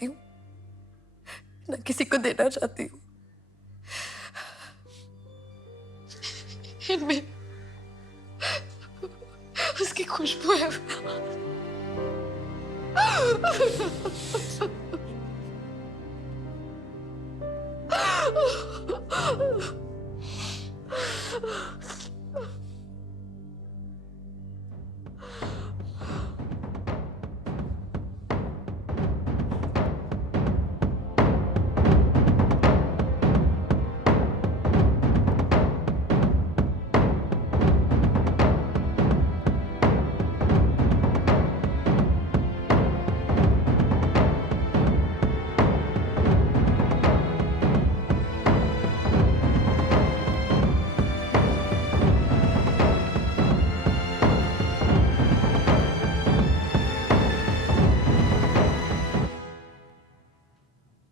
चाहती हूँ, न किसी को देना चाहती हूँ। इनमें उसकी खुशबू है।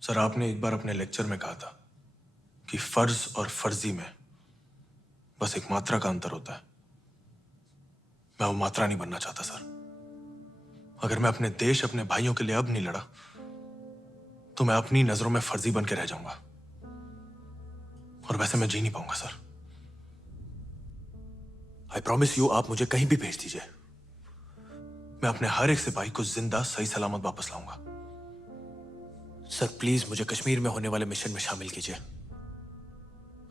सर, आपने एक बार अपने लेक्चर में कहा था कि फर्ज और फर्जी में बस एक मात्रा का अंतर होता है। मैं वो मात्रा नहीं बनना चाहता सर। अगर मैं अपने देश, अपने भाइयों के लिए अब नहीं लड़ा तो मैं अपनी नजरों में फर्जी बन के रह जाऊंगा, और वैसे मैं जी नहीं पाऊंगा सर। आई प्रॉमिस यू, आप मुझे कहीं भी भेज दीजिए, मैं अपने हर एक सिपाही को जिंदा सही सलामत वापस लाऊंगा। सर प्लीज मुझे कश्मीर में होने वाले मिशन में शामिल कीजिए।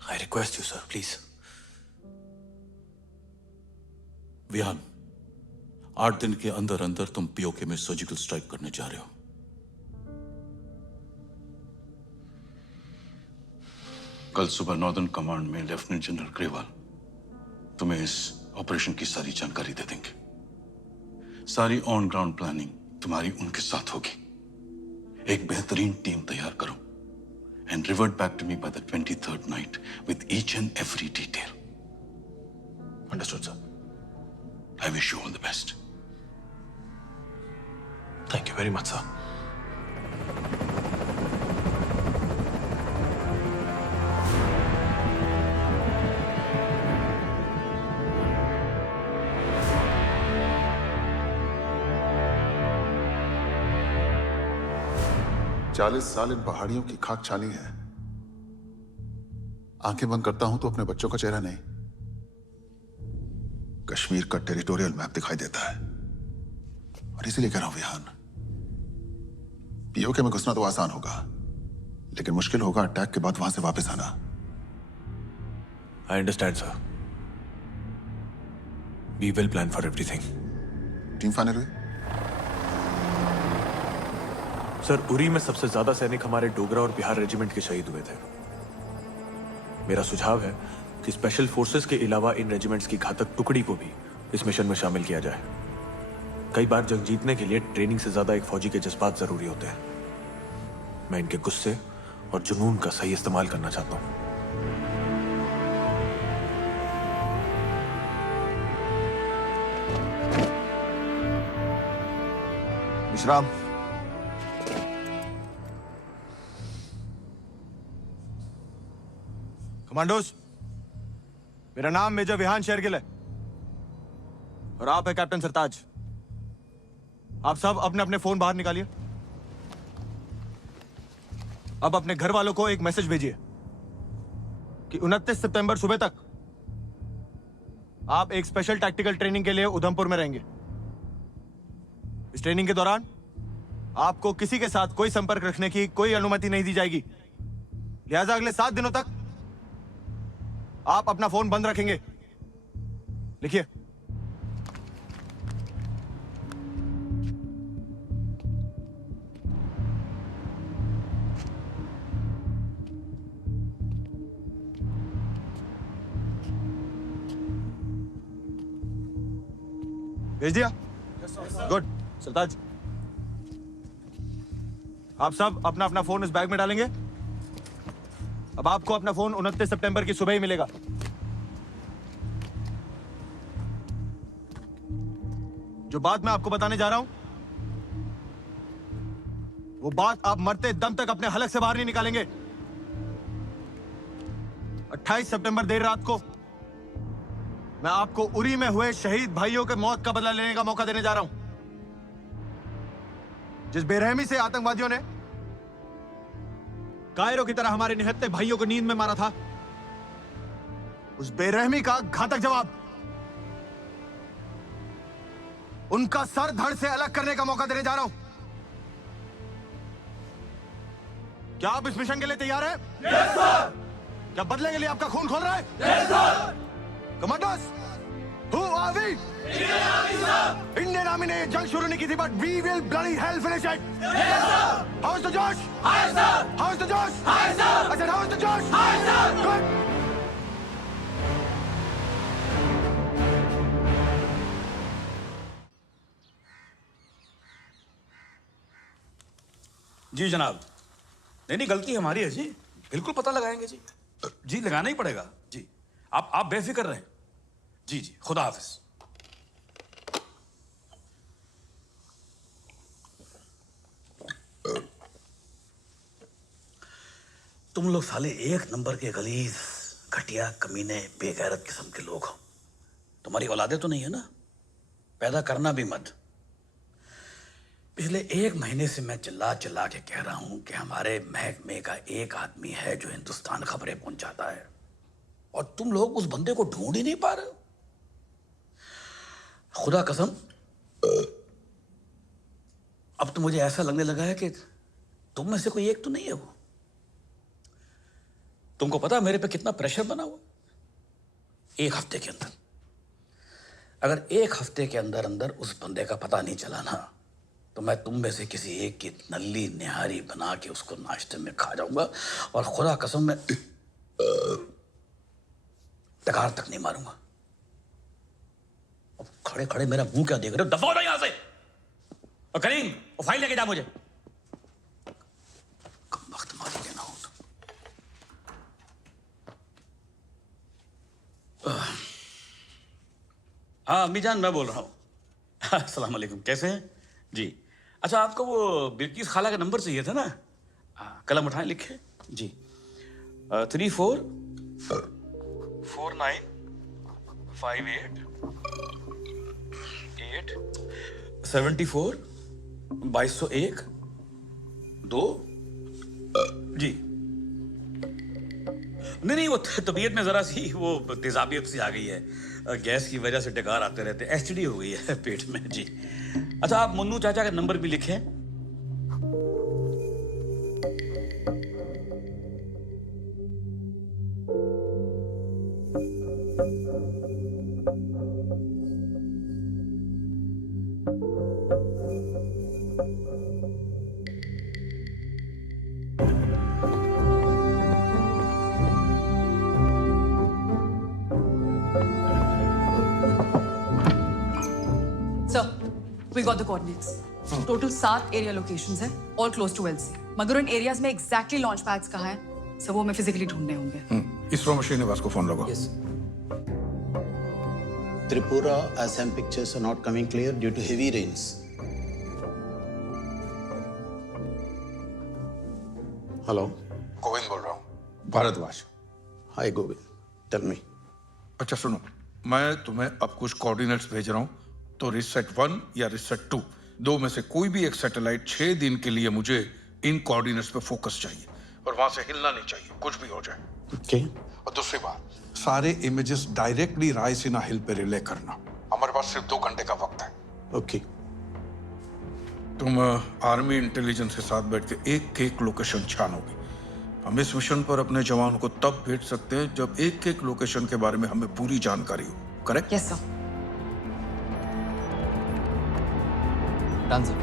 I request you sir, please. Vihaan, 8 दिन के अंदर अंदर तुम पीओके में सर्जिकल स्ट्राइक करने जा रहे हो। कल सुबह नॉर्दर्न कमांड में लेफ्टिनेंट जनरल ग्रेवाल तुम्हें इस ऑपरेशन की सारी जानकारी दे देंगे। सारी ऑन ग्राउंड प्लानिंग तुम्हारी उनके साथ होगी। एक बेहतरीन टीम तैयार करो and revert back to me by the 23rd night with each and every detail. Understood sir. I wish you all the best. Thank you very much sir. चालीस साल इन पहाड़ियों की खाक छानी है। आंखें बंद करता हूं तो अपने बच्चों का चेहरा नहीं, कश्मीर का टेरिटोरियल मैप दिखाई देता है। और इसीलिए कह रहा हूं विहान, पीओके में घुसना तो आसान होगा, लेकिन मुश्किल होगा अटैक के बाद वहां से वापस आना। I understand sir. We will plan for everything. Team final हुई? सर, उरी में सबसे ज्यादा सैनिक हमारे डोगरा और बिहार रेजिमेंट के शहीद हुए थे। मेरा सुझाव है कि स्पेशल फोर्सेस के अलावा इन रेजिमेंट्स की घातक टुकड़ी को भी इस मिशन में शामिल किया जाए। कई बार जंग जीतने के लिए ट्रेनिंग से ज्यादा एक फौजी के जज्बात जरूरी होते हैं। मैं इनके गुस्से और जुनून का सही इस्तेमाल करना चाहता हूं। विश्राम। कमांडोज, मेरा नाम मेजर विहान शेरगिल है और आप है कैप्टन सरताज। आप सब अपने अपने फोन बाहर निकालिए। अब अपने घर वालों को एक मैसेज भेजिए कि 29 सितंबर सुबह तक आप एक स्पेशल टैक्टिकल ट्रेनिंग के लिए उधमपुर में रहेंगे। इस ट्रेनिंग के दौरान आपको किसी के साथ कोई संपर्क रखने की कोई अनुमति नहीं दी जाएगी। लिहाजा अगले 7 दिनों तक आप अपना फोन बंद रखेंगे। लिखिए। भेज दिया? गुड। सरताज, आप सब अपना अपना फोन इस बैग में डालेंगे। अब आपको अपना फोन 29 सितंबर की सुबह ही मिलेगा। जो बात मैं आपको बताने जा रहा हूं, वो बात आप मरते दम तक अपने हलक से बाहर नहीं निकालेंगे। 28 सितंबर देर रात को मैं आपको उरी में हुए शहीद भाइयों के मौत का बदला लेने का मौका देने जा रहा हूं। जिस बेरहमी से आतंकवादियों ने कायरों की तरह हमारे निहत्थे भाइयों को नींद में मारा था? उस बेरहमी का घातक जवाब। उनका सर धड़ से अलग करने का मौका देने जा रहा हूं। क्या आप इस मिशन के लिए तैयार हैं? Yes sir. क्या बदले के लिए आपका खून खोल रहा है? Yes sir. Commanders, who are we? Indian army sir. Indian army ने ये जंग शुरू नहीं की थी, but we will bloody hell finish it. Yes sir. How is the जोश? High sir. How is the जोश? High sir. I said how is the जोश? High sir. गुड। जी जनाब। नहीं नहीं, गलती हमारी है जी, बिल्कुल पता लगाएंगे जी। जी लगाना ही पड़ेगा जी। आप बेफिक्र रहें। जी जी, खुदा हाफिज। तुम लोग साले एक नंबर के गलीज, घटिया, कमीने, बेगैरत किस्म के लोग हो। तुम्हारी औलादे तो नहीं है ना? पैदा करना भी मत। पिछले 1 महीने से मैं चिल्ला चिल्ला के कह रहा हूं कि हमारे महकमे का एक आदमी है जो हिंदुस्तान खबरें पहुंचाता है, और तुम लोग उस बंदे को ढूंढ ही नहीं पा रहे हो। खुदा कसम, अब तो मुझे ऐसा लगने लगा है कि तुम में से कोई एक तो नहीं है वो। तुमको पता मेरे पे कितना प्रेशर बना हुआ? 1 हफ्ते के अंदर, अगर 1 हफ्ते के अंदर अंदर उस बंदे का पता नहीं चला ना, तो मैं तुम में से किसी एक की नल्ली निहारी बना के उसको नाश्ते में खा जाऊंगा, और खुदा कसम मैं टकार तक नहीं मारूंगा। अब खड़े खड़े मेरा मुंह क्या देख रहे हो? दफा हो जाओ यहां से। और करीम, वो फाइल लेके जा मुझे। कब वक्त मारी लेना हो तो। हाँ अम्मी जान, मैं बोल रहा हूँ। अस्सलाम वालेकुम, कैसे हैं जी? अच्छा, आपको वो बिल्किस खाला का नंबर चाहिए था ना? कलम उठाएं, लिखे जी। 34 49 58 8 74 2201 2 जी। नहीं, वो तबीयत में जरा सी वो तेजाबियत सी आ गई है, गैस की वजह से डकार आते रहते, एसटीडी हो गई है पेट में जी। अच्छा, आप मुन्नू चाचा का नंबर भी लिखें। We got the coordinates. Total 7 area locations हैं, all close to LC. मगर उन एरियाज में एग्जैक्टली लॉन्च पैड्स कहाँ हैं, सब वो मैं फिजिकली ढूंढने होंगे। इसरो मशीन निवास को फोन लगाओ। Tripura Assam pictures are not coming clear due to heavy rains. Hello. Govind बोल रहा हूँ, Bhardwaj. Hi Govind. Tell me. अच्छा सुनो, मैं तुम्हें अब कुछ कोऑर्डिनेट्स भेज रहा हूँ, तो रिसेट 1 या रिसेट 2, 2 में से कोई भी एक सैटेलाइट 6 दिन के लिए मुझे इन कोऑर्डिनेट्स पे फोकस चाहिए, और वहां से हिलना नहीं चाहिए, कुछ भी हो जाए। Okay. और दूसरी बात, सारे इमेजेस डायरेक्टली रायसीना हिल पे रिले करना। हमारे पास सिर्फ 2 घंटे का वक्त है। Okay. तुम आर्मी इंटेलिजेंस के साथ बैठ के एक एक लोकेशन छानोगे। हम इस मिशन पर अपने जवानों को तब भेज सकते हैं जब एक एक लोकेशन के बारे में हमें पूरी जानकारी हो। Correct? Yes sir. Done sir.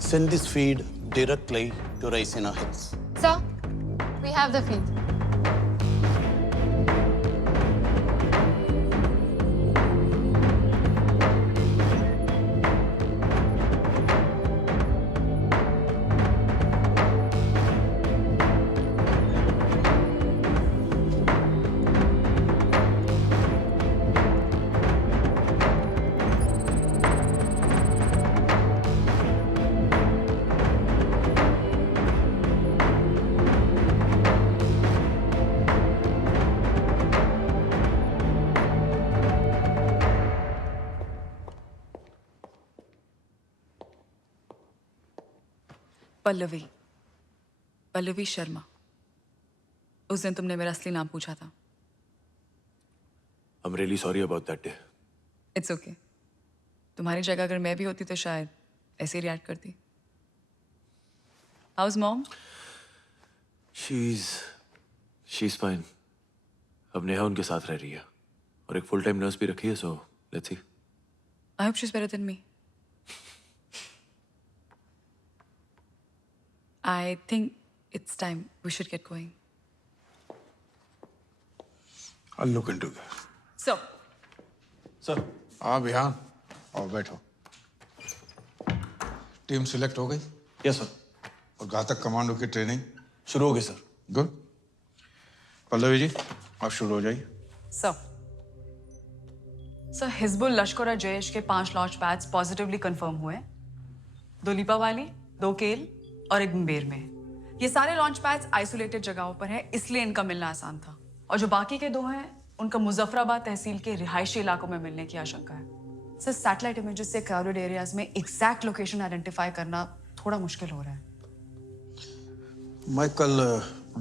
Send this feed directly to Raisina Hills. Sir, we have the feed. Pallavi, Pallavi Sharma. उस दिन तुमने मेरा असली नाम पूछा था। I'm really sorry about that day. It's okay. तुम्हारी जगह अगर मैं भी होती तो शायद ऐसे ही रिएक्ट करती। House mom? She's fine. अब नेहा उनके साथ रह रही है और एक फुल टाइम नर्स भी रखी है, so let's see. I hope she is better than me. I think it's time we should get going. I'll look into that. So Sir, हाँ बिहान, और बैठो। टीम सिलेक्ट हो गई yes sir. और घातक कमांडो की ट्रेनिंग शुरू हो गई सर. गुड। पल्लवी जी, आप शुरू हो जाइए। सर हिजबुल लश्कर और जैश के 5 लॉन्च पैड्स पॉजिटिवली कंफर्म हुए। 2 लीपावाली, 2 केल और 1 मुंबेर में। ये सारे लॉन्च पैड्स आइसोलेटेड जगहों पर हैं, इसलिए इनका मिलना आसान था। और जो बाकी के 2 हैं, उनका मुजफ्फराबाद तहसील के रिहायशी इलाकों में मिलने की आशंका है। सर सैटेलाइट इमेजेस से क्राउडेड एरियाज में एग्जैक्ट लोकेशन आइडेंटिफाई करना थोड़ा मुश्किल हो रहा है। मैं कल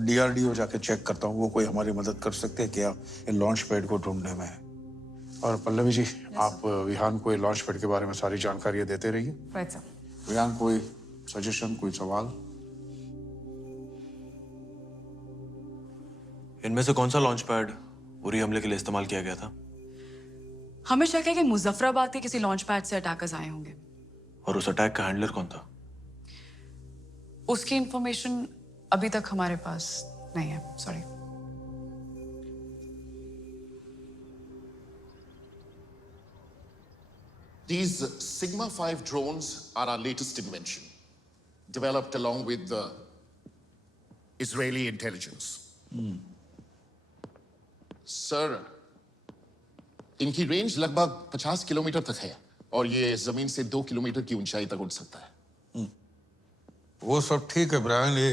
DRDO जाके चेक करता हूँ, वो कोई हमारी मदद कर सकते हैं क्या इन लॉन्च पैड को ढूंढने में। और पल्लवी जी, आप विहान को लॉन्च पैड के बारे में सारी जानकारी देते रहिए। Right sir. विहान, कोई सजेशन, कोई सवाल? इनमें से कौन सा लॉन्च पैड उरी हमले के लिए इस्तेमाल किया गया था? हमें शक है कि मुजफ्फराबाद के किसी लॉन्च पैड से अटैकर्स आए होंगे। और उस अटैक का हैंडलर कौन था? उसकी इंफॉर्मेशन अभी तक हमारे पास नहीं है, sorry. These Sigma 5 drones are our latest invention, developed along with the Israeli intelligence. Sir, इनकी रेंज लगभग 50 किलोमीटर तक है और ये जमीन से 2 किलोमीटर की ऊंचाई तक उड़ सकता है। वो सब ठीक है ब्रायन, ये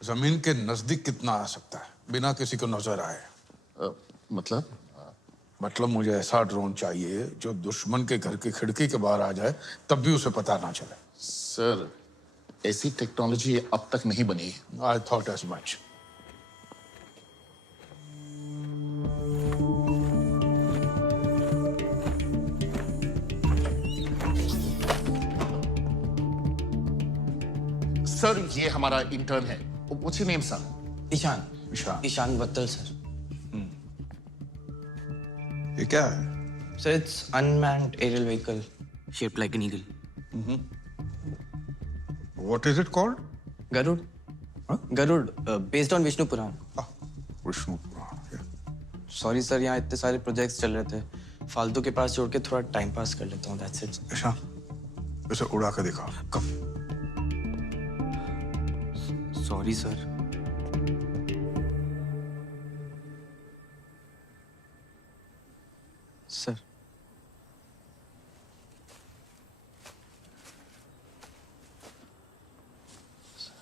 जमीन के नजदीक कितना आ सकता है बिना किसी को नजर आए? मतलब मुझे ऐसा ड्रोन चाहिए जो दुश्मन के घर की खिड़की के बाहर आ जाए तब भी उसे पता ना चले। सर, ऐसी टेक्नोलॉजी अब तक नहीं बनी। I thought as much. Sir, ये हमारा इंटर्न है। What's your name, sir? Ishaan. Ishaan. Ishaan Vattal sir. ये क्या है? Sir it's unmanned aerial vehicle shaped like an eagle. What is it called? Garud. Garud based on Vishnu Purana. Vishnu Purana. Sorry sir, यहाँ इतने सारे प्रोजेक्ट्स चल रहे थे, फालतू के पास छोड़ के थोड़ा टाइम पास कर लेता हूँ, दैट्स इट। ईशान, इसे उड़ा के दिखा। Come. Sorry sir. Sir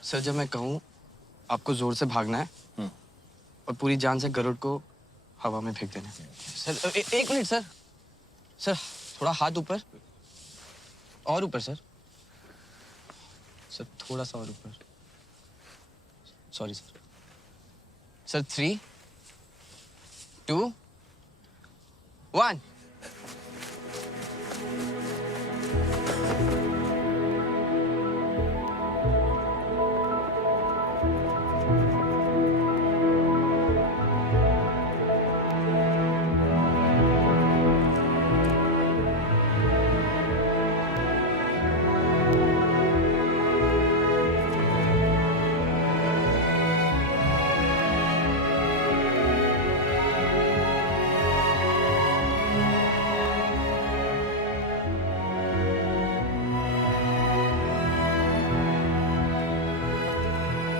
sir, जब मैं कहूँ आपको जोर से भागना है और पूरी जान से गरुड़ को हवा में फेंक देना है। सर एक मिनट सर। सर थोड़ा हाथ ऊपर और ऊपर सर। सर थोड़ा सा और ऊपर। Sorry sir. Sir 3, 2, 1।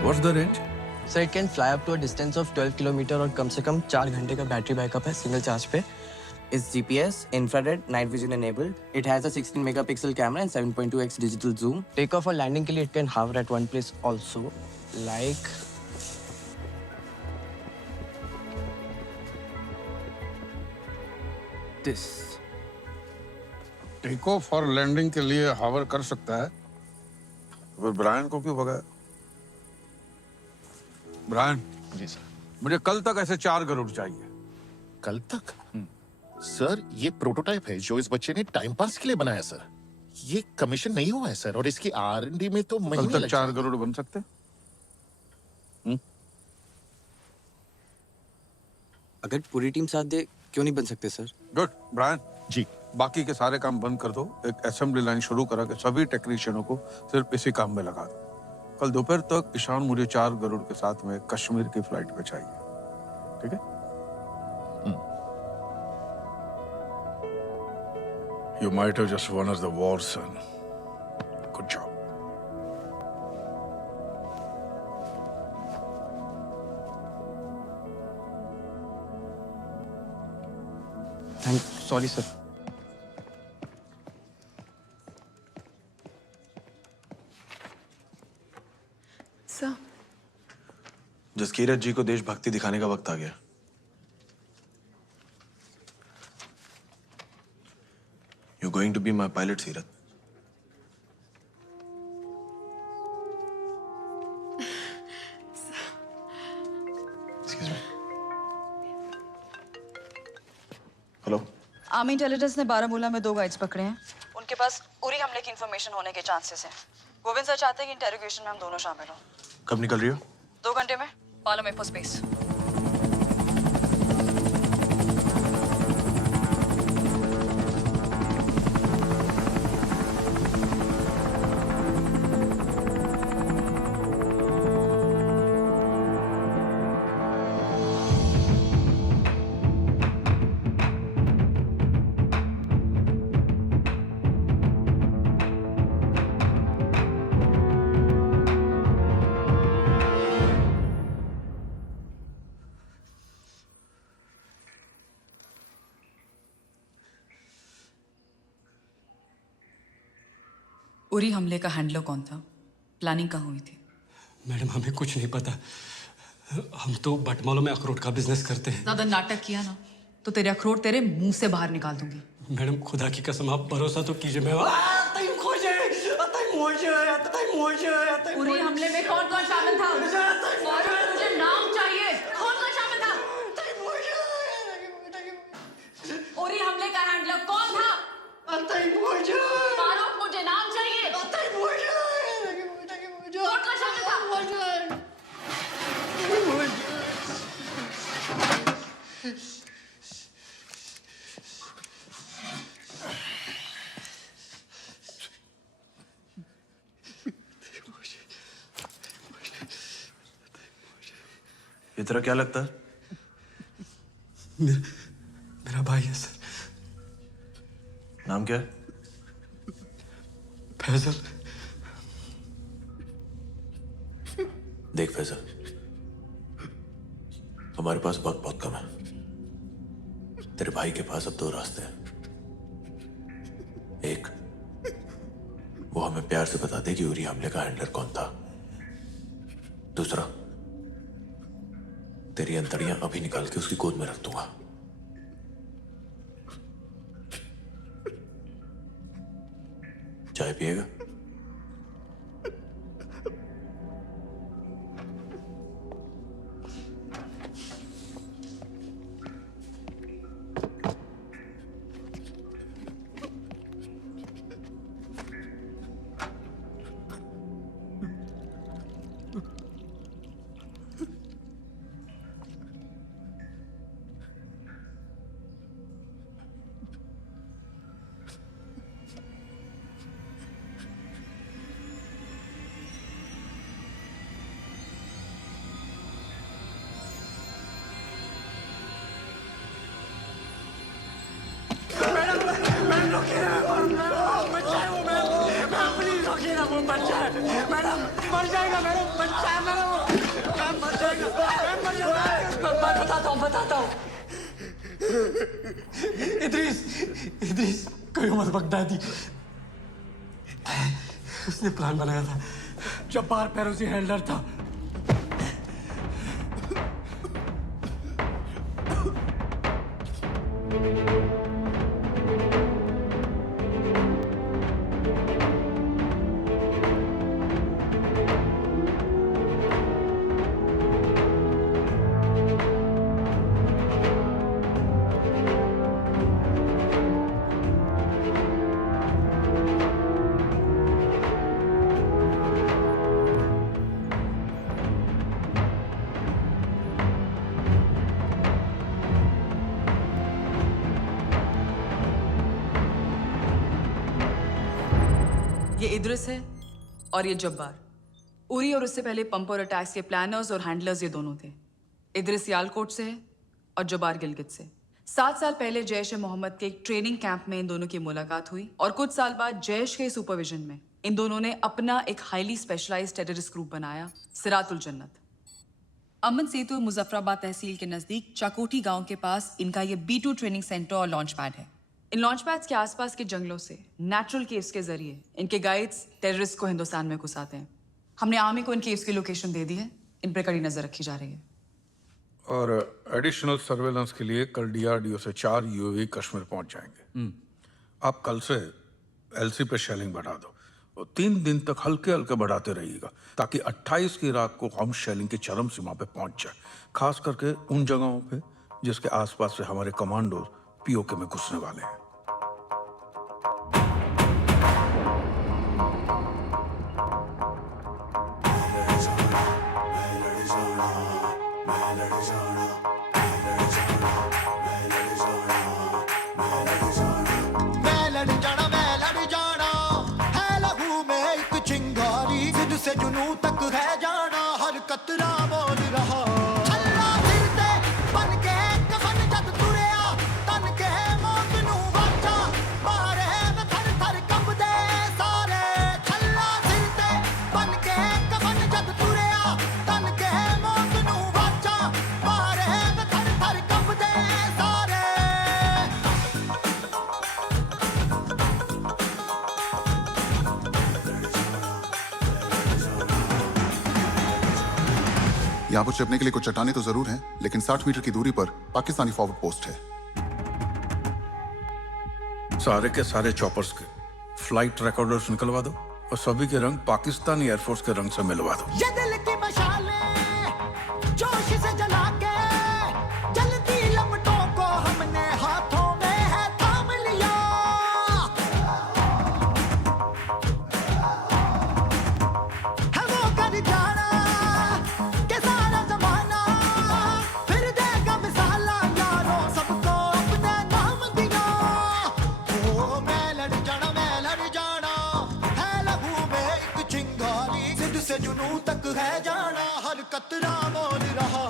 What's the range? Sir it can fly up to a distance of 12 kilometre और कम से कम 4 घंटे का बैटरी बैकअप है सिंगल चार्ज पे। It's GPS, infrared, night vision enabled. It has a 16 megapixel camera and 7.2x digital zoom. Takeoff और landing के लिए it can hover at one place also, like this. Take off और landing के लिए हावर कर सकता है। फिर ब्रायन को क्यों भगाया? ब्रायन जी सर। मुझे कल तक ऐसे 4 गरुड़ चाहिए। कल तक? सर ये प्रोटोटाइप है जो इस बच्चे ने टाइम पास के लिए बनाया सर। ये कमीशन नहीं हुआ है सर, और इसकी R&D में तो कल महीने तक लग 4 गरुड़ बन सकते? अगर पूरी टीम साथ दे क्यों नहीं बन सकते सर? गुड ब्रायन जी। बाकी के सारे काम बंद कर दो, एक असेंबली लाइन शुरू करा के सभी टेक्नीशियनों को सिर्फ इसी काम में लगा दो। कल दोपहर तक ईशान मुझे 4 गरुड़ के साथ में कश्मीर की फ्लाइट पे चाहिए, ठीक है? You might have just won us the war, son. Good job. Sorry sir. Sir, Jaskirat ji को देशभक्ति दिखाने का वक्त आ गया। You're going to be my pilot, सीरत। Excuse me. Hello. Army intelligence ने बारामूला में 2 गाइड्स पकड़े हैं। उनके पास उरी हमले की इंफॉर्मेशन होने के चांसेस हैं। गोविंद सर चाहते हैं कि इंटेरोगेशन में हम दोनों शामिल हों। कब निकल रही हो? 2 घंटे में पालम एयरफोर्स बेस। उरी हमले का हैंडलर कौन था? प्लानिंग कहाँ हुई थी? मैडम हमें कुछ नहीं पता। हम तो बटमालों में अखरोट का बिजनेस करते हैं। ज्यादा नाटक किया ना तो तेरे अखरोट तेरे मुंह से बाहर निकाल दूंगी। मैडम खुदा की कसम आप भरोसा तो कीजिए। मैं उरी हमले में कौन कौन शामिल था? मुझे नाम चाहिए। कौन कौन शामिल था? उरी हमले का हैंडलर कौन था? फारूक, मुझे नाम चाहिए। कौन कौन शामिल था? ये तेरा क्या लगता है? मेरा भाई है सर। नाम क्या है? फैजल। देख फैजल, हमारे पास वक्त बहुत कम है। तेरे भाई के पास अब 2 रास्ते हैं। एक, वो हमें प्यार से बता दे कि उरी हमले का हैंडलर कौन था। दूसरा, तेरी अंतड़ियां अभी निकाल के उसकी गोद में रख दूंगा। चाय पिएगा? इद्रीस कोई मत बगदादी। उसने प्लान बनाया था। जब्बार पेरोजी हैंडलर था। ये इद्रिस है और ये जब्बार। उरी और उससे पहले पंप और अटैक्स के प्लानर्स और हैंडलर्स ये दोनों थे। इद्रिस सियालकोट से है और जब्बार गिलगित से। 7 साल पहले जैश ए मोहम्मद के एक ट्रेनिंग कैंप में इन दोनों की मुलाकात हुई और कुछ साल बाद जैश के सुपरविजन में इन दोनों ने अपना एक हाईली स्पेशलाइज्ड टेररिस्ट ग्रुप बनाया, सिरातुल जन्नत। अमन सेतु मुजफ्फराबाद तहसील के नजदीक चाकोटी गांव के पास इनका ये B2 ट्रेनिंग सेंटर और लॉन्च पैड है। इन लॉन्च पैड्स के आसपास के जंगलों से नेचुरल केव्स के जरिए इनके गाइड्स टेररिस्ट को हिंदुस्तान में घुसाते हैं। हमने आर्मी को इन केव्स की लोकेशन दे दी है, इन पर कड़ी नजर रखी जा रही है। और एडिशनल सर्वेलेंस के लिए कल DRDO से 4 UAV कश्मीर पहुंच जाएंगे। आप कल से LC पे शेलिंग बढ़ा दो और 3 दिन तक हल्के हल्के बढ़ाते रहिएगा ताकि 28 की रात को हम शेलिंग की चरम सीमा पे पहुंच जाए, खास करके उन जगहों पे जिसके आसपास से हमारे कमांडो POK में घुसने वाले हैं। से जुनू तक है जाना, हर कतरा बोल रहा। यहाँ पर छिपने के लिए कुछ चट्टानें तो जरूर हैं, लेकिन 60 मीटर की दूरी पर पाकिस्तानी फॉरवर्ड पोस्ट है। सारे के सारे चॉपर्स के फ्लाइट रिकॉर्डर्स निकलवा दो और सभी के रंग पाकिस्तानी एयरफोर्स के रंग से मिलवा दो। ये दिल की मशालें जोश से जला के जलती लपटों को हमने हाथों में है थाम लिया। है वो कर जाना के सारा जमाना फिर देगा मिसाला यारों सबको अपने नाम दिया। ओ मैं लड़ जाना है लहू में एक चिंगारी, जिद से जुनू तक है जाना, हर कतरा बोल रहा।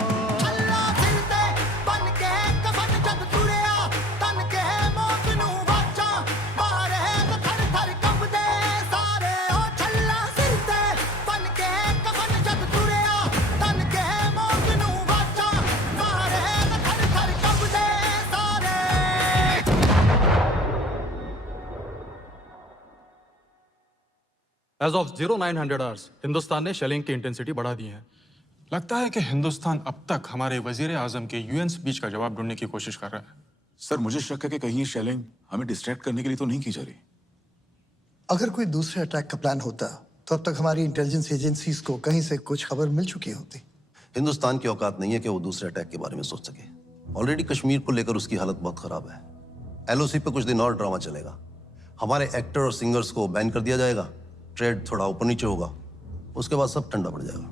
अल्लाह सिर ते बन के कफन जब तुरिया, तन के मौत नू वाचा मारे थर थर कंबदे सारे। ओ छल्ला सिर ते बन के कफन जब तुरिया, तन के मौत नू वाचा मारे थर थर कंबदे सारे। एज ऑफ 0900 आवर्स हिंदुस्तान ने शेलिंग की इंटेंसिटी बढ़ा दी है। लगता है कि हिंदुस्तान अब तक हमारे वजीर आजम के UN स्पीच का जवाब ढूंढने की कोशिश कर रहा है। सर मुझे शक है कि कहीं ये शेलिंग हमें डिस्ट्रैक्ट करने के लिए तो नहीं की जा रही। अगर कोई दूसरे अटैक का प्लान होता तो अब तक हमारी इंटेलिजेंस एजेंसीज को कहीं से कुछ खबर मिल चुकी होती। हिंदुस्तान की औकात नहीं है कि वो दूसरे अटैक के बारे में सोच सके। ऑलरेडी कश्मीर को लेकर उसकी हालत बहुत खराब है। LOC पे कुछ दिन और ड्रामा चलेगा। हमारे एक्टर और सिंगर्स को बैन कर दिया जाएगा, ट्रेड थोड़ा ऊपर नीचे होगा, उसके बाद सब ठंडा पड़ जाएगा।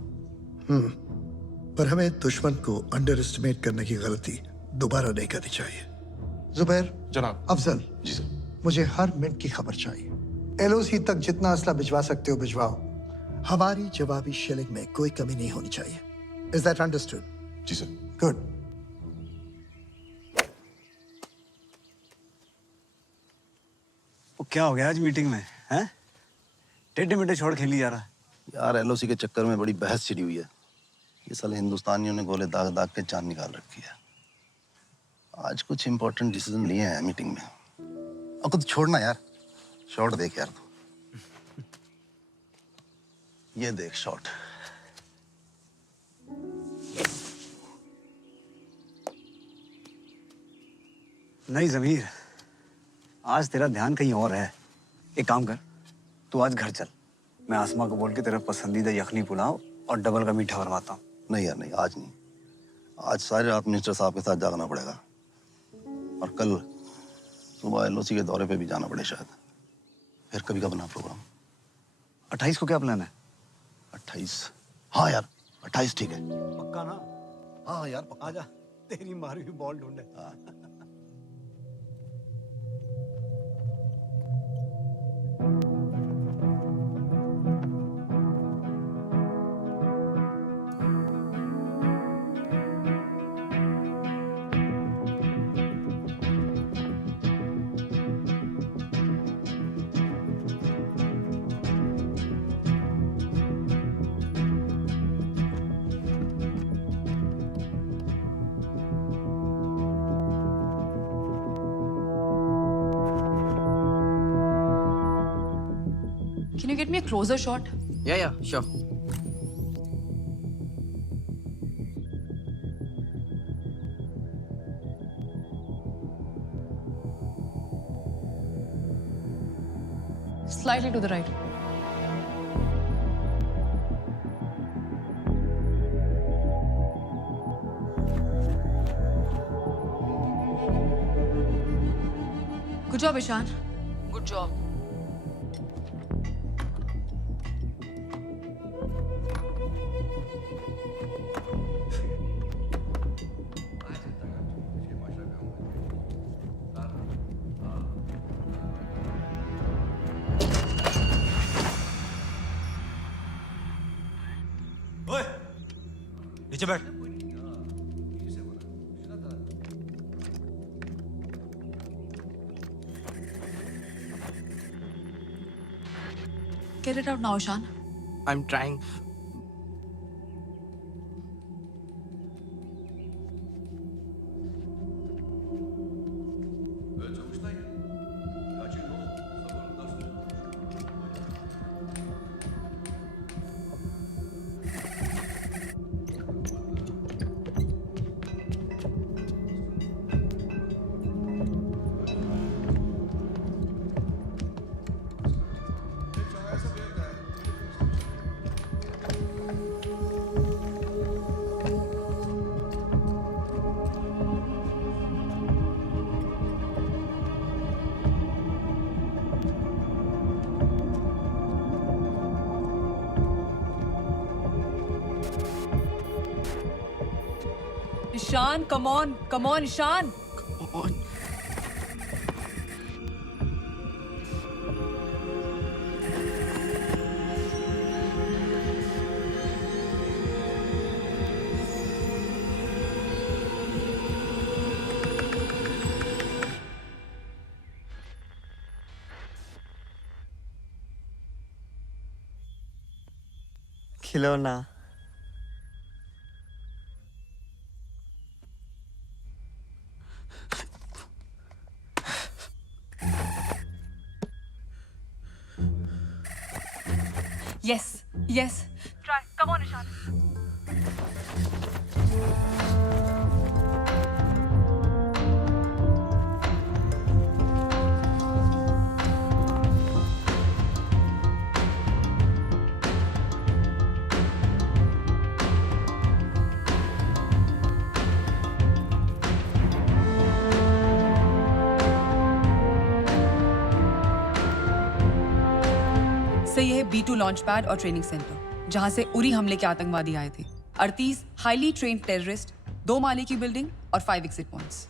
पर हमें दुश्मन को अंडर एस्टिमेट करने की गलती दोबारा नहीं करनी चाहिए। जुबैर, जनाब। अफजल, जी सर। मुझे हर मिनट की खबर चाहिए। LOC तक जितना असला भिजवा सकते हो भिजवाओ। हमारी जवाबी शेलिंग में कोई कमी नहीं होनी चाहिए। Is that understood? जी सर। गुड। वो क्या हो गया आज मीटिंग में, हैं? टेढ़े मेढ़े छोड़ खेली जा रहा है। यार LOC के चक्कर में बड़ी बहस छिड़ी हुई है। ये साले हिंदुस्तानियों ने गोले दाग दाग के चांद निकाल रखी है। आज कुछ इंपॉर्टेंट डिसीजन लिए हैं मीटिंग में। और कुछ छोड़ना यार, शॉट देख यार तू। ये देख शॉट। नहीं जमीर, आज तेरा ध्यान कहीं और है। एक काम कर, तू आज घर चल, मैं आसमा को बोल के तेरा पसंदीदा यखनी पुलाव और डबल का मीठा बनवाता हूँ। नहीं यार नहीं, आज नहीं। आज सारी रात मिनिस्टर साहब के साथ जागना पड़ेगा और कल सुबह LOC के दौरे पे भी जाना पड़े शायद। फिर कभी का बना प्रोग्राम। 28 को क्या प्लान है? 28? हाँ यार 28 ठीक है। पक्का ना? हाँ यार पक्का। आजा, तेरी मारी हुई बॉल ढूंढे। get me a closer shot? Yeah, sure. Slightly to the right. Good job, Ishan. Good job. ओए, नीचे बैठ। Get it out now, Ishan. I'm trying. Ishan, come on. Come on, Ishan. Come on. खिलौना। Yes, yes. Try. Come on, Ishan. से यह है B2 launch pad और training centre, जहां से उरी हमले के आतंकवादी आए थे। 38 हाईली ट्रेन्ड टेररिस्ट, 2 माले की बिल्डिंग और 5 एग्जिट पॉइंट्स।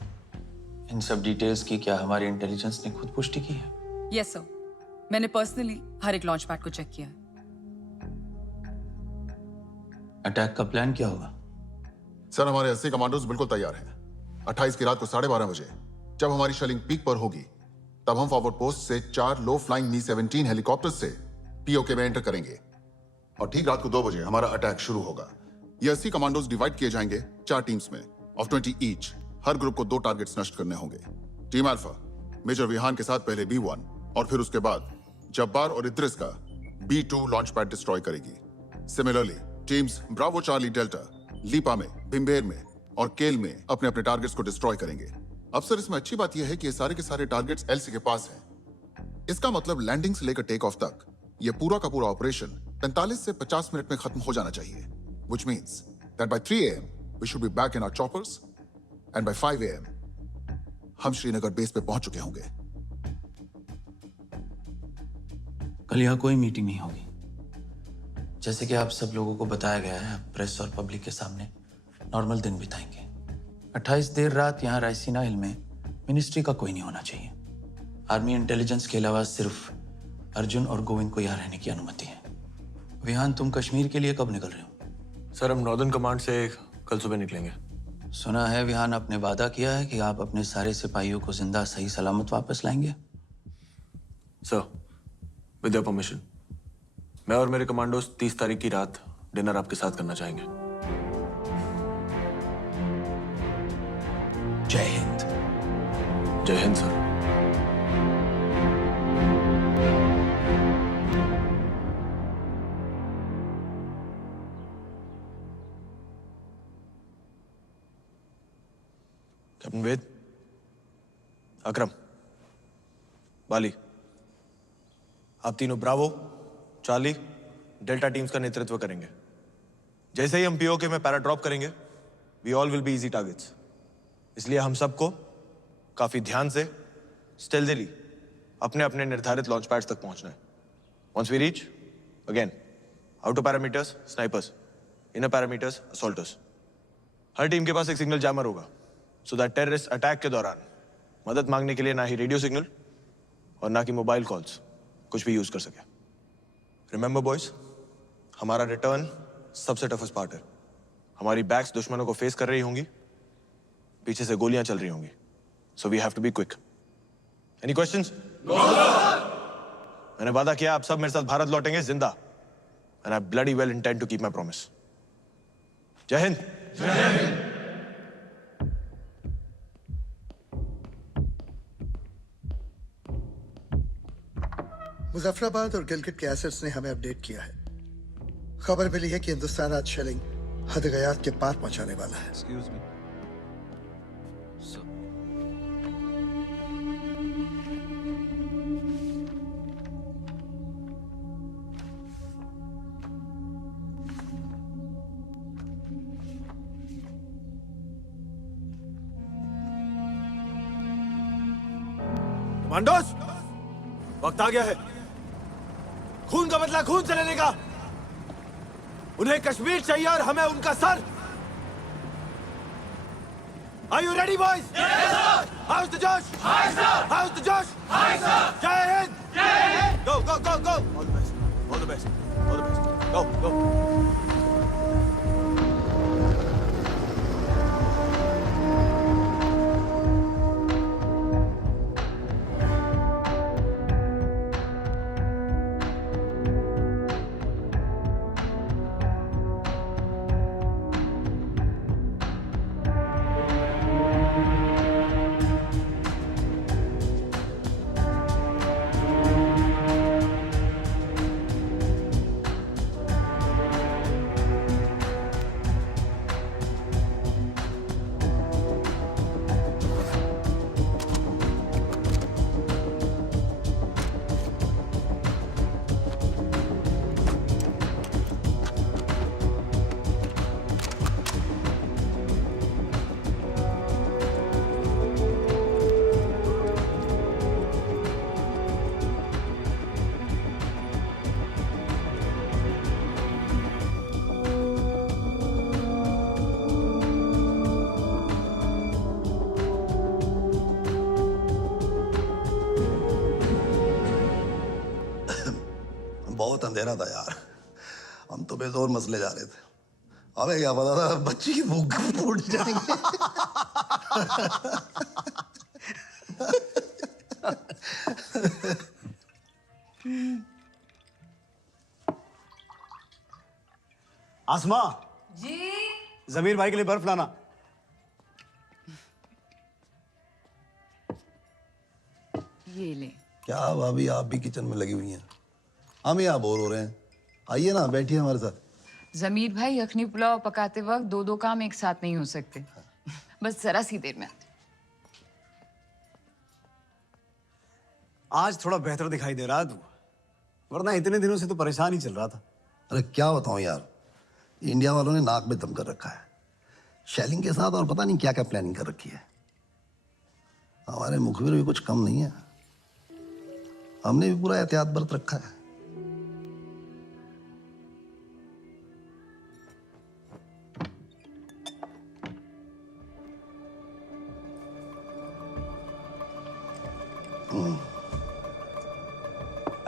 इन सब डिटेल्स की क्या हमारी इंटेलिजेंस ने खुद पुष्टि की है? यस सर, मैंने पर्सनली हर एक लॉन्च पैड को चेक किया। अटैक का प्लान क्या होगा? सर, हमारे 80 कमांडोज बिल्कुल तैयार हैं। 28 की रात को 12:30 बजे जब हमारी शेलिंग पीक पर होगी, तब हम फॉरवर्ड पोस्ट से 4 लो फ्लाइंग मी-17 हेलीकॉप्टर से पीओके में एंटर करेंगे और ठीक रात को 2 बजे हमारा अटैक शुरू होगा। ये 80 कमांडोज डिवाइड किए जाएंगे 4 टीम्स में ऑफ 20 ईच। हर ग्रुप को 2 टारगेट्स नष्ट करने होंगे। टीम अल्फा मेजर विहान के साथ पहले B1 और फिर उसके बाद जब्बार और इद्रिस का B2 लॉन्च पैड डिस्ट्रॉय करेगी। Similarly teams bravo charlie delta Leepa में, बिम्बेर में और केल में अपने अपने टारगेट्स को डिस्ट्रॉय करेंगे। अब सर, इसमें अच्छी बात यह है कि ये सारे के सारे टारगेट्स एलसी के पास हैं। इसका मतलब लैंडिंग से लेकर टेक ऑफ तक ये पूरा का पूरा ऑपरेशन 45 से 50 मिनट में खत्म हो जाना चाहिए। Which means that by 3 AM we should be back in our choppers and by 5 AM हम श्रीनगर बेस पे पहुंच चुके होंगे। कल यहाँ कोई मीटिंग नहीं होगी। जैसे कि आप सब लोगों को बताया गया है, आप प्रेस और पब्लिक के सामने नॉर्मल दिन बिताएंगे। 28 देर रात यहाँ रायसीना हिल में मिनिस्ट्री का कोई नहीं होना चाहिए। आर्मी इंटेलिजेंस के अलावा सिर्फ अर्जुन और गोविंद को यहाँ रहने की अनुमति है। विहान, तुम कश्मीर के लिए कब निकल रहे हो? सर, हम नॉर्दर्न कमांड से कल सुबह निकलेंगे। सुना है विहान आपने वादा किया है कि आप अपने सारे सिपाहियों को जिंदा सही सलामत वापस लाएंगे। सर, विद योर परमिशन, मैं और मेरे कमांडोज 30 तारीख की रात डिनर आपके साथ करना चाहेंगे। जय हिंद। जय हिंद सर। कैप्टन वेद, अकरम, बाली, आप तीनों ब्रावो, चार्ली, डेल्टा टीम्स का नेतृत्व करेंगे। जैसे ही हम पीओके में पैरा ड्रॉप करेंगे, we all will be easy targets. इसलिए हम सबको काफी ध्यान से, स्टेल्थीली अपने अपने निर्धारित लॉन्च पैड्स तक पहुंचना है। Once we reach, again, outer parameters snipers, inner parameters assaulters. हर टीम के पास एक सिग्नल जैमर होगा, सो दैट टेररिस्ट अटैक के दौरान मदद मांगने के लिए ना ही रेडियो सिग्नल और ना कि मोबाइल कॉल्स कुछ भी यूज कर सके। रिमेंबर बॉयज, हमारा रिटर्न सबसे टफेस्ट पार्ट है। हमारी बैक्स दुश्मनों को फेस कर रही होंगी, पीछे से गोलियां चल रही होंगी, so we have to be quick. Any questions? मैंने वादा किया आप सब मेरे साथ भारत लौटेंगे जिंदा, and I bloody well intend to keep my promise. Jai Hind. Muzaffarabad और गिलगित के एसेट्स ने हमें अपडेट किया है। खबर मिली है कि हिंदुस्तान आज शेलिंग हद-ए-गयात के पार पहुंचाने वाला है। Excuse me. कमांडोस, वक्त आ गया है खून का बदला खून से लेने का। उन्हें कश्मीर चाहिए और हमें उनका sir. Are you ready, boys? Yes, sir. How's the Josh? Hi, sir. How's the Josh? Hi, sir. Jai Hind. Jai Hind. Go, go, go, go. All the best. All the best. All the best. Go, go. बहुत अंधेरा था यार, हम तो बेजोर मसले जा रहे थे। हमें क्या पता था बच्ची की भूख फूट जाएंगे। आसमा जी। जमीर भाई के लिए बर्फ लाना। ये ले। क्या भाभी, आप भी किचन में लगी हुई हैं? हम यहाँ बोर हो रहे हैं, आइए ना बैठिए हमारे साथ। जमीर भाई, यखनी पुलाव पकाते वक्त दो काम एक साथ नहीं हो सकते। बस जरा सी देर में आते। आज थोड़ा बेहतर दिखाई दे रहा तू, वरना इतने दिनों से तो परेशान ही चल रहा था। अरे क्या बताऊं यार, इंडिया वालों ने नाक में दम कर रखा है शेलिंग के साथ, और पता नहीं क्या क्या प्लानिंग कर रखी है। हमारे मुखबिर भी कुछ कम नहीं है, हमने भी पूरा एहतियात बरत रखा है।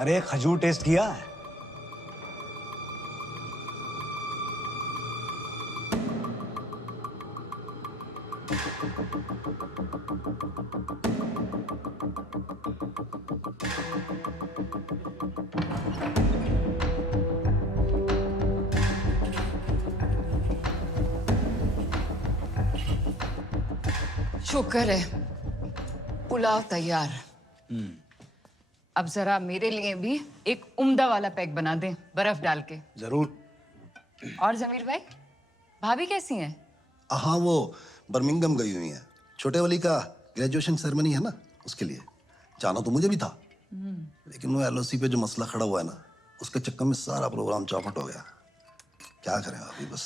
अरे खजूर टेस्ट किया है? शुक्र है, पुलाव तैयार। अब जरा मेरे लिए भी एक उम्दा वाला पैक बना दें, बर्फ डाल के। जरूर। और जमीर भाई, भाभी कैसी हैं? हाँ, वो बर्मिंघम गई हुई हैं, छोटे वाली का ग्रेजुएशन सेरेमनी है ना, उसके लिए जाना तो मुझे भी था, लेकिन वो एलओसी पे जो मसला खड़ा हुआ है ना, उसके चक्कर में सारा प्रोग्राम चौपट हो गया। क्या करें अभी बस।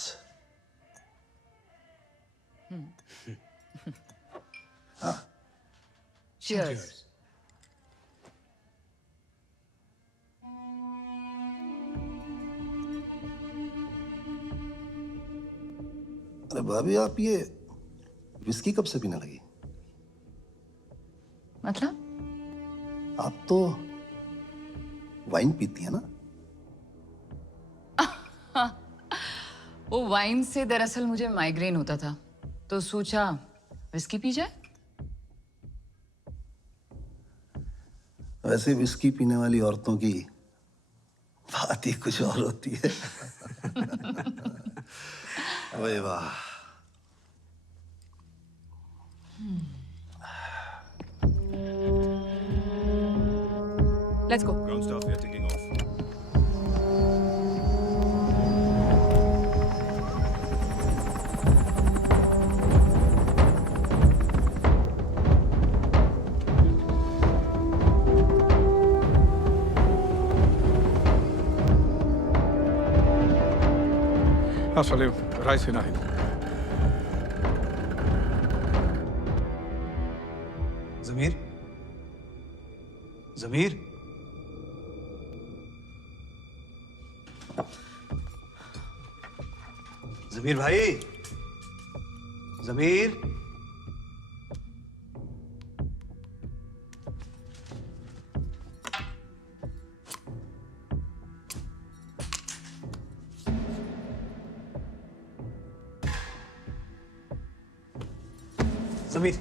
हाँ Cheers. अरे भाभी, आप ये विस्की कब से पीने लगी? मतलब आप तो वाइन पीती है ना? वो वाइन से दरअसल मुझे माइग्रेन होता था, तो सोचा विस्की पी जाए। वैसे विस्की पीने वाली औरतों की बात ही कुछ और होती है। अरे वाह। Let's go. Ground staff, we are taking off. Salim, Raisi Nahi. जमीर, जमीर, जमीर भाई, जमीर। जमीर,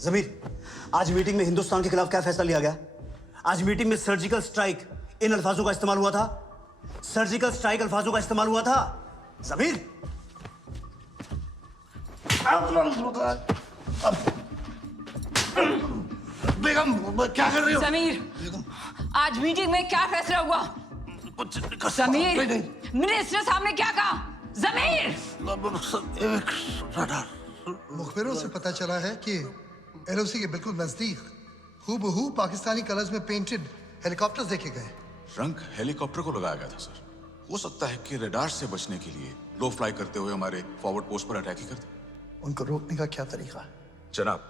जमीर, आज मीटिंग में हिंदुस्तान के खिलाफ क्या फैसला लिया गया? आज मीटिंग में सर्जिकल स्ट्राइक इन अल्फाजों का इस्तेमाल हुआ था। सर्जिकल स्ट्राइक अल्फाजों का इस्तेमाल हुआ था। जमीर, बेगम क्या कर रही हो? समीर, आज मीटिंग में क्या फैसला हुआ? समीर, मिनिस्टर साहब ने क्या कहा? जमीर, मुखबिरों से पता चला है कि एलओसी के बिल्कुल नजदीक हूबहू पाकिस्तानी कलर्स में पेंटेड हेलीकॉप्टर्स देखे गए। रंग हेलीकॉप्टर को लगाया गया था सर। हो सकता है कि रडार से बचने के लिए लो फ्लाई करते हुए हमारे फॉरवर्ड पोस्ट पर अटैक ही करते। उनको रोकने का क्या तरीका है? जनाब,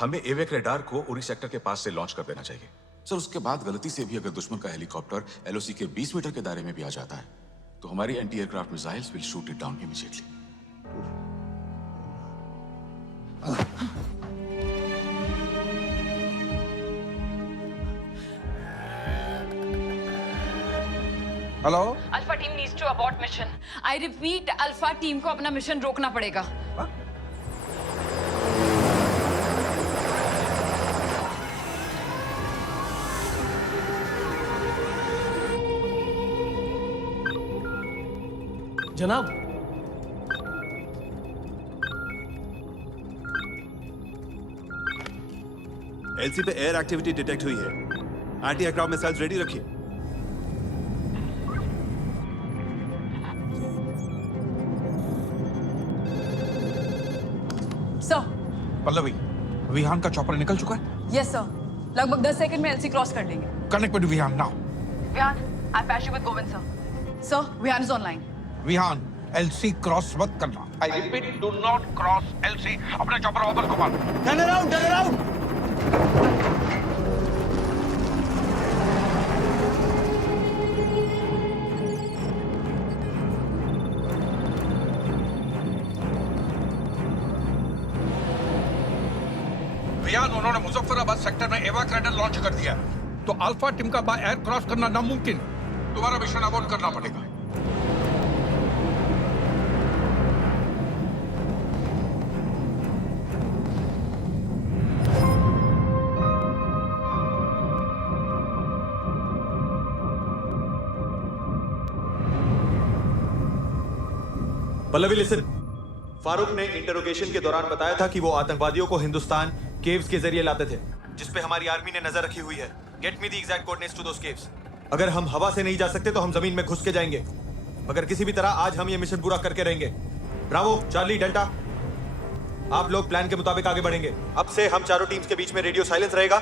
हमें एवेक रडार को उरी सेक्टर के पास से लॉन्च कर देना चाहिए सर। उसके बाद गलती से भी अगर दुश्मन का हेलीकॉप्टर एलओसी के 20 मीटर के दायरे में भी आ जाता है तो हमारी anti aircraft missiles will shoot it down immediately. Hello, alpha team needs to abort mission. I repeat, alpha team को अपना मिशन रोकना पड़ेगा। जनाब, एलसी पे एयर एक्टिविटी डिटेक्ट हुई है। एंटी एयरक्राफ्ट मिसाइल्स रेडी रखिए। सर। पल्लवी, विहान का चॉपर निकल चुका है? यस सर, लगभग 10 सेकंड में एलसी क्रॉस कर लेंगे। Connect with Vihaan now. Vihaan, I patch you with Govind sir. Sir, Vihaan is online. Vihaan, LC cross मत करना। I repeat, do not cross LC. अपने चॉपर वापस घुमा। Turn around, turn around. Vihaan, उन्होंने मुजफ्फराबाद सेक्टर में एवाक रडार लॉन्च कर दिया है, तो अल्फा टीम का बाय एयर क्रॉस करना नामुमकिन। दोबारा मिशन अबॉर्ट करना पड़ेगा। पल्लवी लिसन, फारूक ने इंटरोगेशन के दौरान बताया था कि वो आतंकवादियों को हिंदुस्तान केव्स के जरिए लाते थे, जिस पे हमारी आर्मी ने नजर रखी हुई है। Get me the exact coordinates to those caves. अगर हम हवा से नहीं जा सकते तो हम जमीन में घुस के जाएंगे, मगर किसी भी तरह आज हम ये मिशन पूरा करके रहेंगे। ब्रावो, चार्ली, डेल्टा, आप लोग प्लान के मुताबिक आगे बढ़ेंगे। अब से हम चारों टीम्स के बीच में रेडियो साइलेंस रहेगा।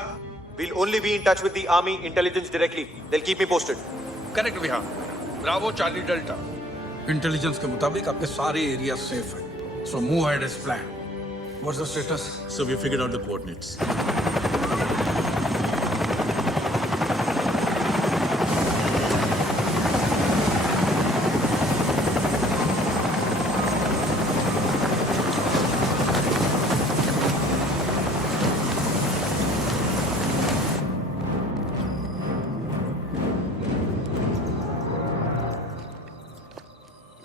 We'll only be in touch with the army intelligence directly. They'll keep me posted. Correct Vihaan. Bravo charlie delta. Intelligence के मुताबिक आपके सारे एरिया सेफ है। So move ahead as plan. What's the status? So we figured out the coordinates.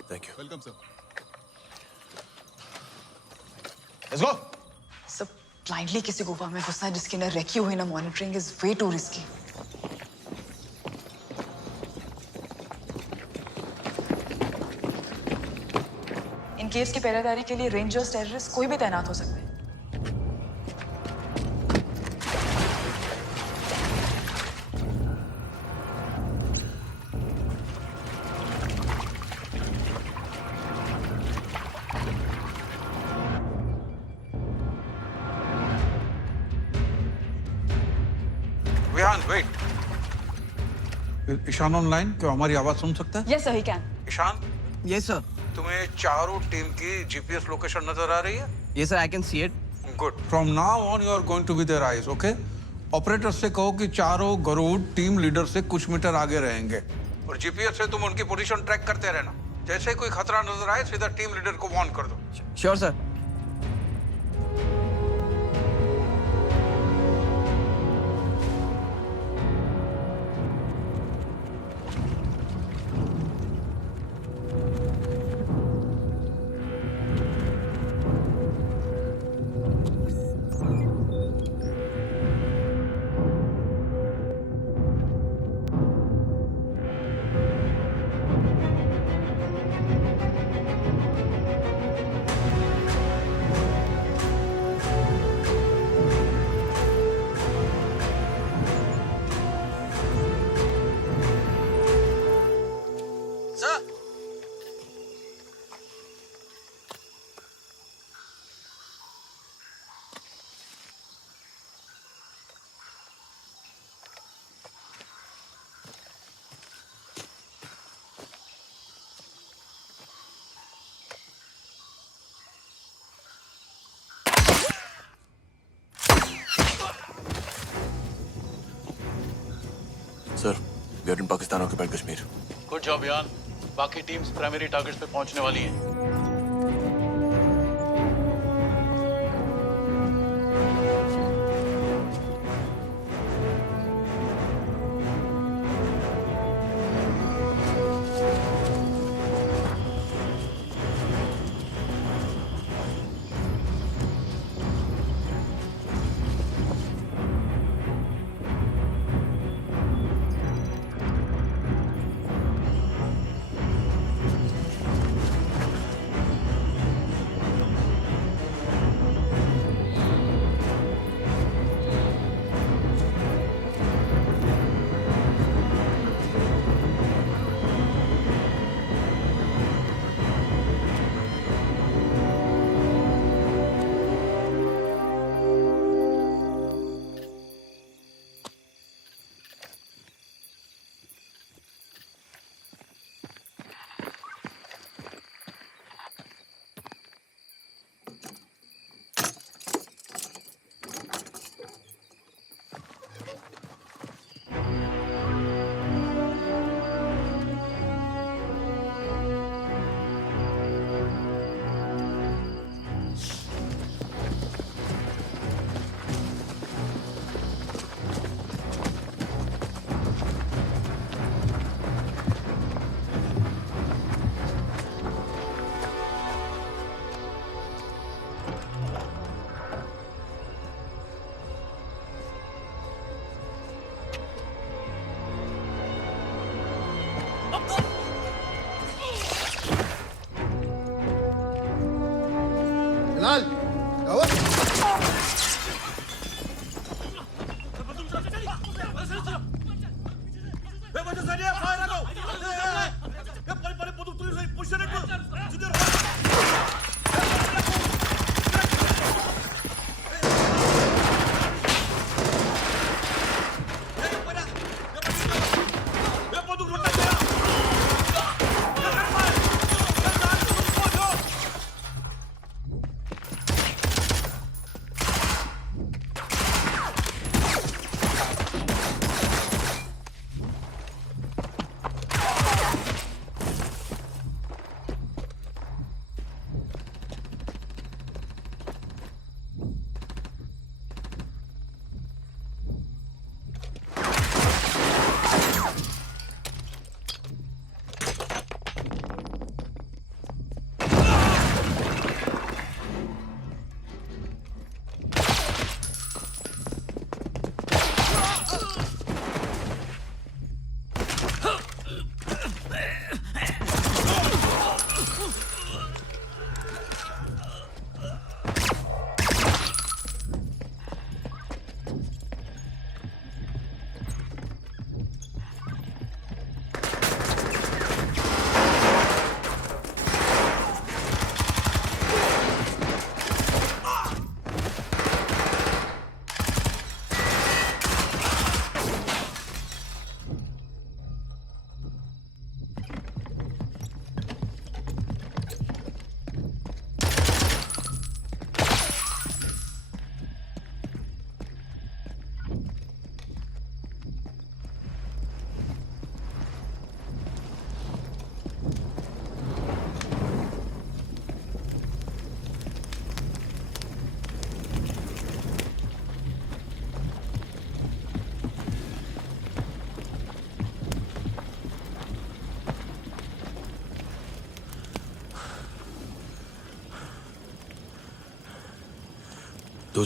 Thank you. Welcome sir. Let's go. सब blindly किसी गुफा में घुसना जिसकी ना रेकी हुई ना monitoring is way too risky. इन केस की पहरेदारी के लिए रेंजर्स, टेररिस्ट कोई भी तैनात हो सकते हैं। विहान वेट। ईशान ऑनलाइन, क्या हमारी आवाज सुन सकता है? Yes sir, he can. Ishaan, yes sir. तुम्हें चारों टीम की जीपीएस लोकेशन नजर आ रही है? Yes sir, I can see it. Good. From now on you are going to be their eyes, okay? Operator से कहो कि चारों गरुड़ टीम लीडर से कुछ मीटर आगे रहेंगे और जीपीएस से तुम उनकी पोजीशन ट्रैक करते रहना। जैसे ही कोई खतरा नजर आए सीधा टीम लीडर को वार्न कर दो। Sure sir. Sir, we are in Pakistan occupied Kashmir. Good job यान। बाकी टीम्स प्राइमरी टारगेट्स पे पहुंचने वाली हैं।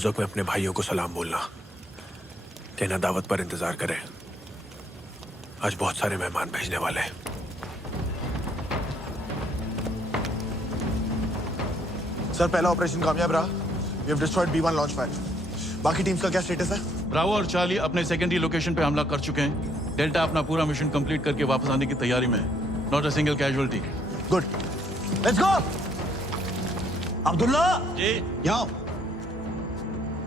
दोजक में अपने भाइयों को सलाम बोलना, कहना दावत पर इंतजार करें, आज बहुत सारे मेहमान भेजने वाले हैं। सर पहला ऑपरेशन कामयाब रहा। We have destroyed B1 launch pad. बाकी टीम्स का क्या स्टेटस है? ब्रावो और चार्ली अपने सेकेंडरी लोकेशन पे हमला कर चुके हैं। डेल्टा अपना पूरा मिशन कंप्लीट करके वापस आने की तैयारी में है। Not a single casualty. Good, let's go. Abdullah ji यहाँ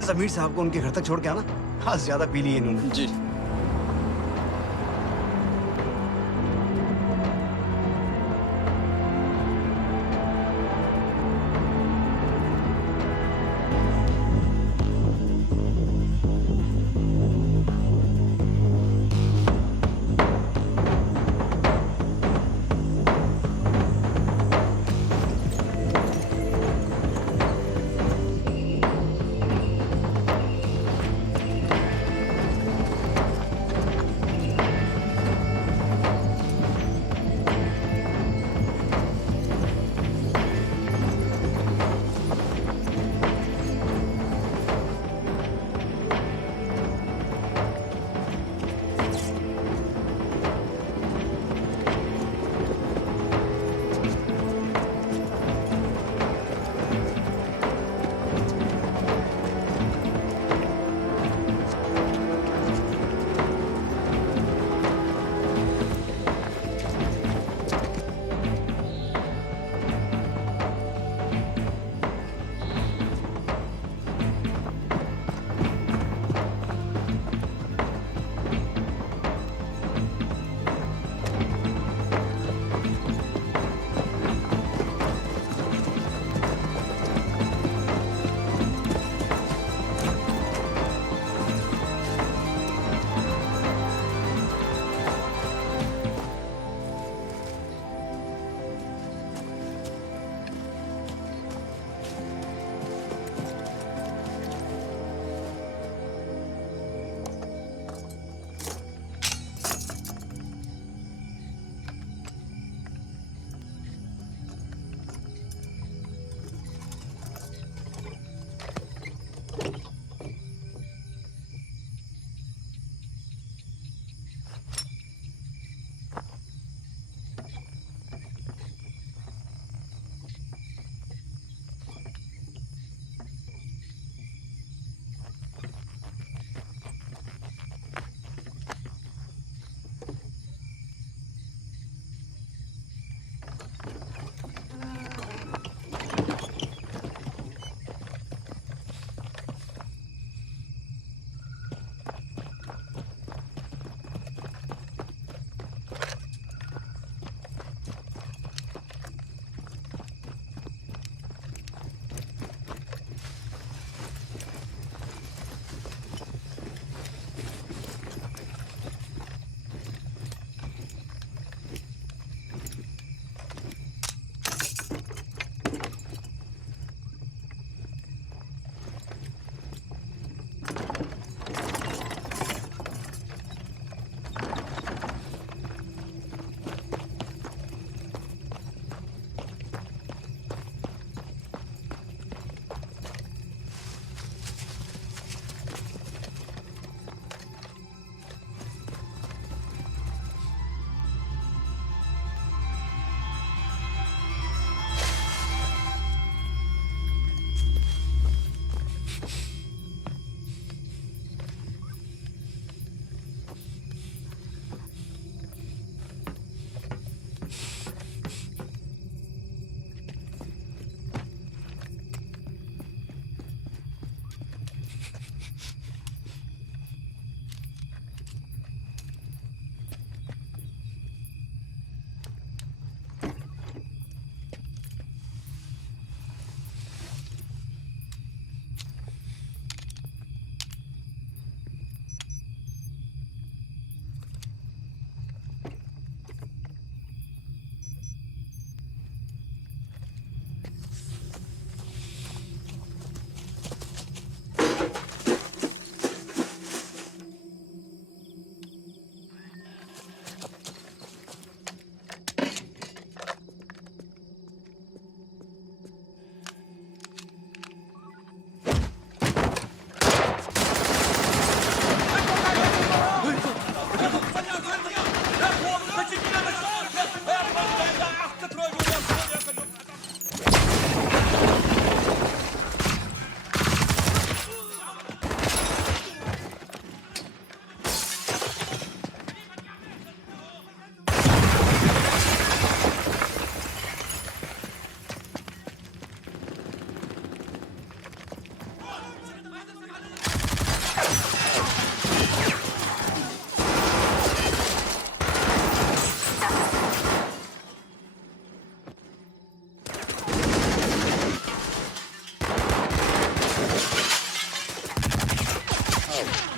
जमीर साहब को उनके घर तक छोड़ के आना। हाँ ज्यादा पी ली इन्होंने। जी है